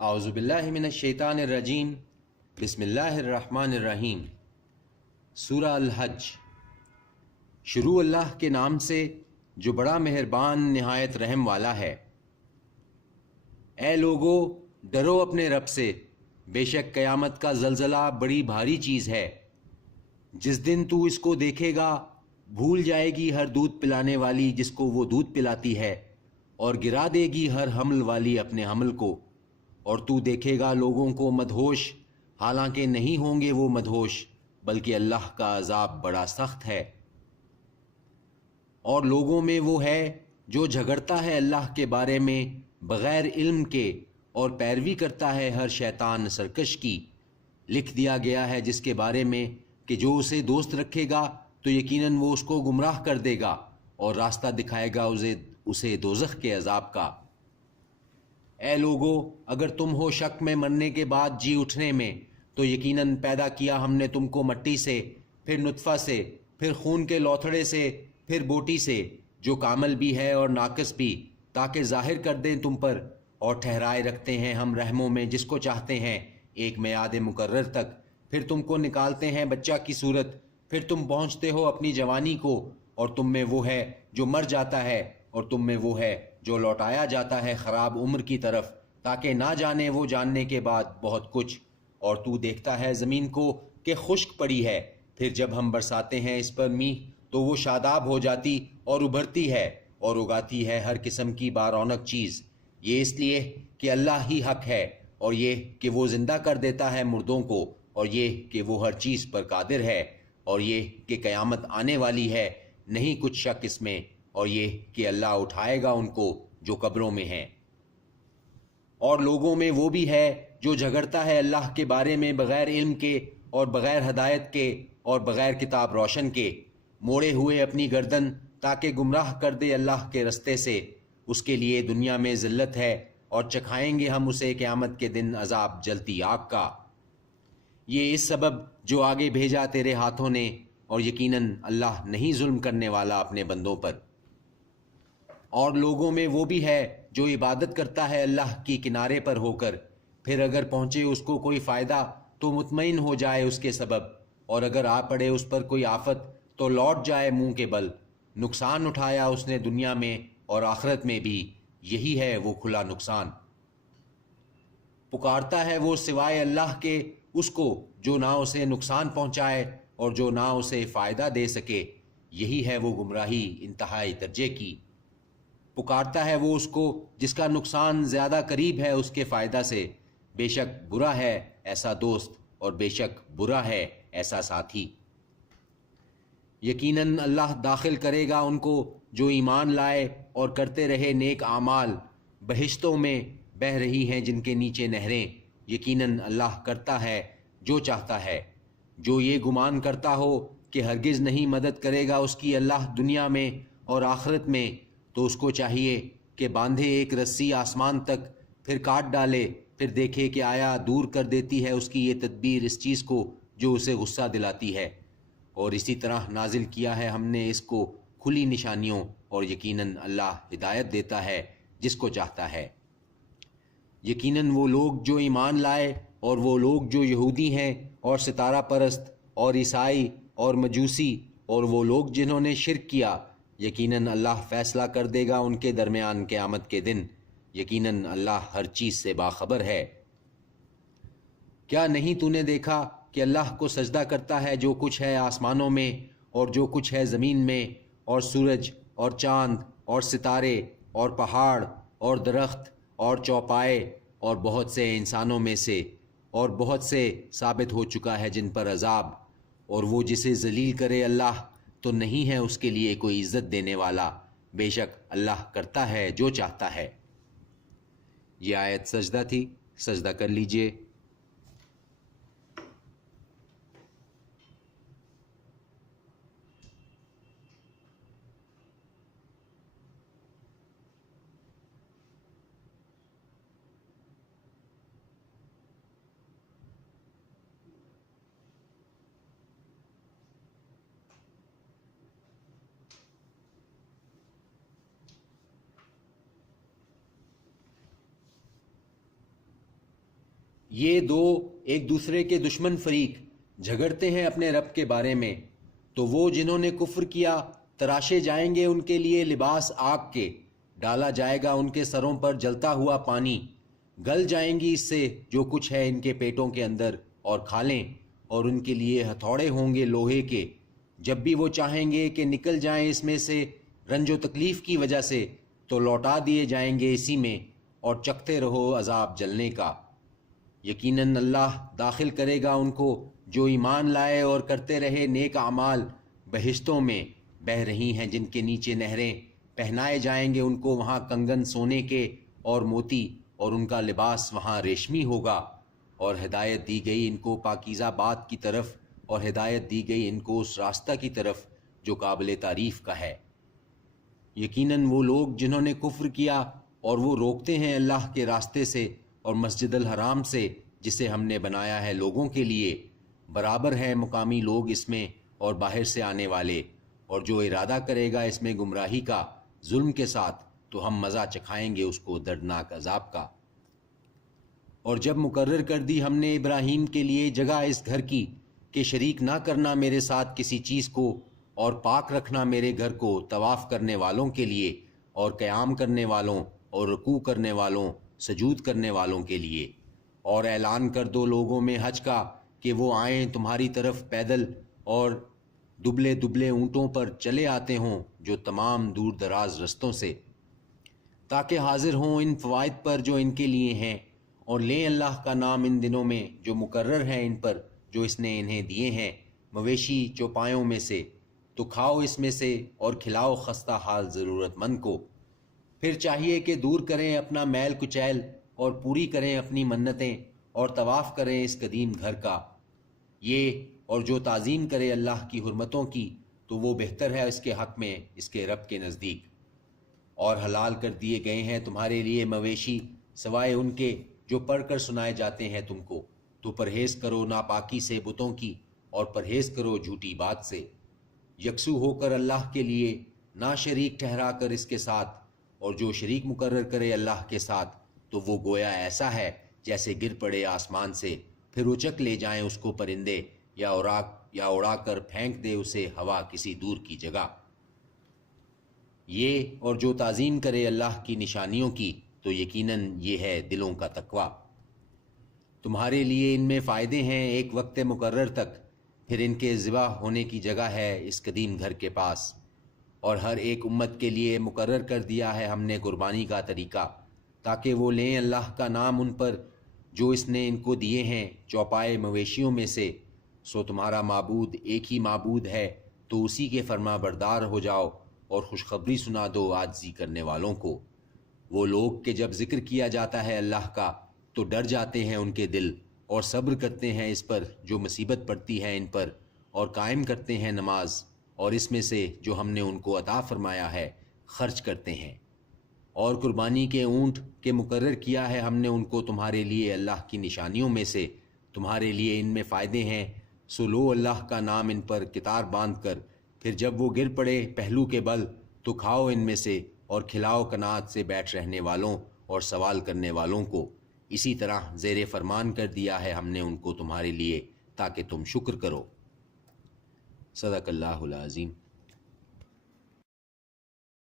اعوذ باللہ من الشیطان الرجیم، بسم اللہ الرحمن الرحیم۔ سورہ الحج۔ شروع اللہ کے نام سے جو بڑا مہربان نہایت رحم والا ہے۔ اے لوگو، ڈرو اپنے رب سے، بے شک قیامت کا زلزلہ بڑی بھاری چیز ہے۔ جس دن تو اس کو دیکھے گا، بھول جائے گی ہر دودھ پلانے والی جس کو وہ دودھ پلاتی ہے، اور گرا دے گی ہر حمل والی اپنے حمل کو، اور تو دیکھے گا لوگوں کو مدہوش، حالانکہ نہیں ہوں گے وہ مدہوش، بلکہ اللہ کا عذاب بڑا سخت ہے۔ اور لوگوں میں وہ ہے جو جھگڑتا ہے اللہ کے بارے میں بغیر علم کے، اور پیروی کرتا ہے ہر شیطان سرکش کی۔ لکھ دیا گیا ہے جس کے بارے میں کہ جو اسے دوست رکھے گا تو یقیناً وہ اس کو گمراہ کر دے گا، اور راستہ دکھائے گا اسے دوزخ کے عذاب کا۔ اے لوگو، اگر تم ہو شک میں مرنے کے بعد جی اٹھنے میں، تو یقیناً پیدا کیا ہم نے تم کو مٹی سے، پھر نطفہ سے، پھر خون کے لوتھڑے سے، پھر بوٹی سے، جو کامل بھی ہے اور ناقص بھی، تاکہ ظاہر کر دیں تم پر، اور ٹھہرائے رکھتے ہیں ہم رحموں میں جس کو چاہتے ہیں ایک میعاد مقرر تک۔ پھر تم کو نکالتے ہیں بچہ کی صورت، پھر تم پہنچتے ہو اپنی جوانی کو، اور تم میں وہ ہے جو مر جاتا ہے، اور تم میں وہ ہے جو لوٹایا جاتا ہے خراب عمر کی طرف، تاکہ نہ جانے وہ جاننے کے بعد بہت کچھ۔ اور تو دیکھتا ہے زمین کو کہ خشک پڑی ہے، پھر جب ہم برساتے ہیں اس پر میہ تو وہ شاداب ہو جاتی اور ابھرتی ہے، اور اگاتی ہے ہر قسم کی بارونق چیز۔ یہ اس لیے کہ اللہ ہی حق ہے، اور یہ کہ وہ زندہ کر دیتا ہے مردوں کو، اور یہ کہ وہ ہر چیز پر قادر ہے، اور یہ کہ قیامت آنے والی ہے، نہیں کچھ شک اس میں، اور یہ کہ اللہ اٹھائے گا ان کو جو قبروں میں ہیں۔ اور لوگوں میں وہ بھی ہے جو جھگڑتا ہے اللہ کے بارے میں بغیر علم کے، اور بغیر ہدایت کے، اور بغیر کتاب روشن کے، موڑے ہوئے اپنی گردن تاکہ گمراہ کر دے اللہ کے رستے سے۔ اس کے لیے دنیا میں ذلت ہے، اور چکھائیں گے ہم اسے قیامت کے دن عذاب جلتی آگ کا۔ یہ اس سبب جو آگے بھیجا تیرے ہاتھوں نے، اور یقیناً اللہ نہیں ظلم کرنے والا اپنے بندوں پر۔ اور لوگوں میں وہ بھی ہے جو عبادت کرتا ہے اللہ کی کنارے پر ہو کر، پھر اگر پہنچے اس کو کوئی فائدہ تو مطمئن ہو جائے اس کے سبب، اور اگر آ پڑے اس پر کوئی آفت تو لوٹ جائے منہ کے بل۔ نقصان اٹھایا اس نے دنیا میں اور آخرت میں بھی، یہی ہے وہ کھلا نقصان۔ پکارتا ہے وہ سوائے اللہ کے اس کو جو نہ اسے نقصان پہنچائے اور جو نہ اسے فائدہ دے سکے، یہی ہے وہ گمراہی انتہائی درجے کی۔ پکارتا ہے وہ اس کو جس کا نقصان زیادہ قریب ہے اس کے فائدہ سے، بے شک برا ہے ایسا دوست، اور بے شک برا ہے ایسا ساتھی۔ یقیناً اللہ داخل کرے گا ان کو جو ایمان لائے اور کرتے رہے نیک اعمال، بہشتوں میں بہہ رہی ہیں جن کے نیچے نہریں۔ یقیناً اللہ کرتا ہے جو چاہتا ہے۔ جو یہ گمان کرتا ہو کہ ہرگز نہیں مدد کرے گا اس کی اللہ دنیا میں اور آخرت میں، تو اس کو چاہیے کہ باندھے ایک رسی آسمان تک، پھر کاٹ ڈالے، پھر دیکھے کہ آیا دور کر دیتی ہے اس کی یہ تدبیر اس چیز کو جو اسے غصہ دلاتی ہے۔ اور اسی طرح نازل کیا ہے ہم نے اس کو کھلی نشانیوں، اور یقیناً اللہ ہدایت دیتا ہے جس کو چاہتا ہے۔ یقیناً وہ لوگ جو ایمان لائے، اور وہ لوگ جو یہودی ہیں اور ستارہ پرست اور عیسائی اور مجوسی، اور وہ لوگ جنہوں نے شرک کیا، یقیناً اللہ فیصلہ کر دے گا ان کے درمیان قیامت کے دن۔ یقیناً اللہ ہر چیز سے باخبر ہے۔ کیا نہیں تو نے دیکھا کہ اللہ کو سجدہ کرتا ہے جو کچھ ہے آسمانوں میں اور جو کچھ ہے زمین میں، اور سورج اور چاند اور ستارے اور پہاڑ اور درخت اور چوپائے، اور بہت سے انسانوں میں سے، اور بہت سے ثابت ہو چکا ہے جن پر عذاب۔ اور وہ جسے ذلیل کرے اللہ تو نہیں ہے اس کے لیے کوئی عزت دینے والا، بے شک اللہ کرتا ہے جو چاہتا ہے۔ یہ آیت سجدہ تھی، سجدہ کر لیجئے۔ یہ دو ایک دوسرے کے دشمن فریق جھگڑتے ہیں اپنے رب کے بارے میں، تو وہ جنہوں نے کفر کیا تراشے جائیں گے ان کے لیے لباس آگ کے، ڈالا جائے گا ان کے سروں پر جلتا ہوا پانی، گل جائیں گی اس سے جو کچھ ہے ان کے پیٹوں کے اندر، اور کھالیں، اور ان کے لیے ہتھوڑے ہوں گے لوہے کے، جب بھی وہ چاہیں گے کہ نکل جائیں اس میں سے رنج و تکلیف کی وجہ سے تو لوٹا دیے جائیں گے اسی میں، اور چکھتے رہو عذاب جلنے کا۔ یقیناً اللہ داخل کرے گا ان کو جو ایمان لائے اور کرتے رہے نیک اعمال، بہشتوں میں بہہ رہی ہیں جن کے نیچے نہریں، پہنائے جائیں گے ان کو وہاں کنگن سونے کے اور موتی، اور ان کا لباس وہاں ریشمی ہوگا، اور ہدایت دی گئی ان کو پاکیزہ بات کی طرف، اور ہدایت دی گئی ان کو اس راستہ کی طرف جو قابل تعریف کا ہے۔ یقیناً وہ لوگ جنہوں نے کفر کیا اور وہ روکتے ہیں اللہ کے راستے سے اور مسجد الحرام سے جسے ہم نے بنایا ہے لوگوں کے لیے، برابر ہیں مقامی لوگ اس میں اور باہر سے آنے والے، اور جو ارادہ کرے گا اس میں گمراہی کا ظلم کے ساتھ تو ہم مزہ چکھائیں گے اس کو دردناک عذاب کا۔ اور جب مقرر کر دی ہم نے ابراہیم کے لیے جگہ اس گھر کی کہ شریک نہ کرنا میرے ساتھ کسی چیز کو، اور پاک رکھنا میرے گھر کو طواف کرنے والوں کے لیے، اور قیام کرنے والوں اور رکوع کرنے والوں، سجود کرنے والوں کے لیے، اور اعلان کر دو لوگوں میں حج کا کہ وہ آئیں تمہاری طرف پیدل اور دبلے دبلے اونٹوں پر چلے آتے ہوں جو تمام دور دراز رستوں سے، تاکہ حاضر ہوں ان فوائد پر جو ان کے لیے ہیں، اور لیں اللہ کا نام ان دنوں میں جو مقرر ہیں ان پر جو اس نے انہیں دیے ہیں، مویشی چوپایوں میں سے، تو کھاؤ اس میں سے اور کھلاؤ خستہ حال ضرورت مند کو۔ پھر چاہیے کہ دور کریں اپنا میل کچیل اور پوری کریں اپنی منتیں اور طواف کریں اس قدیم گھر کا۔ یہ اور جو تعظیم کرے اللہ کی حرمتوں کی تو وہ بہتر ہے اس کے حق میں اس کے رب کے نزدیک۔ اور حلال کر دیے گئے ہیں تمہارے لیے مویشی سوائے ان کے جو پڑھ کر سنائے جاتے ہیں تم کو، تو پرہیز کرو ناپاکی سے بتوں کی، اور پرہیز کرو جھوٹی بات سے، یکسو ہو کر اللہ کے لیے، نہ شریک ٹھہرا کر اس کے ساتھ، اور جو شریک مقرر کرے اللہ کے ساتھ تو وہ گویا ایسا ہے جیسے گر پڑے آسمان سے، پھر اچک لے جائیں اس کو پرندے، یا اڑا کر پھینک دے اسے ہوا کسی دور کی جگہ۔ یہ اور جو تعظیم کرے اللہ کی نشانیوں کی تو یقیناً یہ ہے دلوں کا تقویٰ۔ تمہارے لیے ان میں فائدے ہیں ایک وقت مقرر تک، پھر ان کے ذبح ہونے کی جگہ ہے اس قدیم گھر کے پاس، اور ہر ایک امت کے لیے مقرر کر دیا ہے ہم نے قربانی کا طریقہ، تاکہ وہ لیں اللہ کا نام ان پر جو اس نے ان کو دیے ہیں چوپائے مویشیوں میں سے، سو تمہارا معبود ایک ہی معبود ہے، تو اسی کے فرما بردار ہو جاؤ اور خوشخبری سنا دو عاجزی کرنے والوں کو۔ وہ لوگ کہ جب ذکر کیا جاتا ہے اللہ کا تو ڈر جاتے ہیں ان کے دل، اور صبر کرتے ہیں اس پر جو مصیبت پڑتی ہے ان پر، اور قائم کرتے ہیں نماز، اور اس میں سے جو ہم نے ان کو عطا فرمایا ہے خرچ کرتے ہیں۔ اور قربانی کے اونٹ کے مقرر کیا ہے ہم نے ان کو تمہارے لیے اللہ کی نشانیوں میں سے، تمہارے لیے ان میں فائدے ہیں، سو لو اللہ کا نام ان پر کتار باندھ کر، پھر جب وہ گر پڑے پہلو کے بل تو کھاؤ ان میں سے اور کھلاؤ قناعت سے بیٹھ رہنے والوں اور سوال کرنے والوں کو۔ اسی طرح زیر فرمان کر دیا ہے ہم نے ان کو تمہارے لیے تاکہ تم شکر کرو۔ صدق اللہ العظیم۔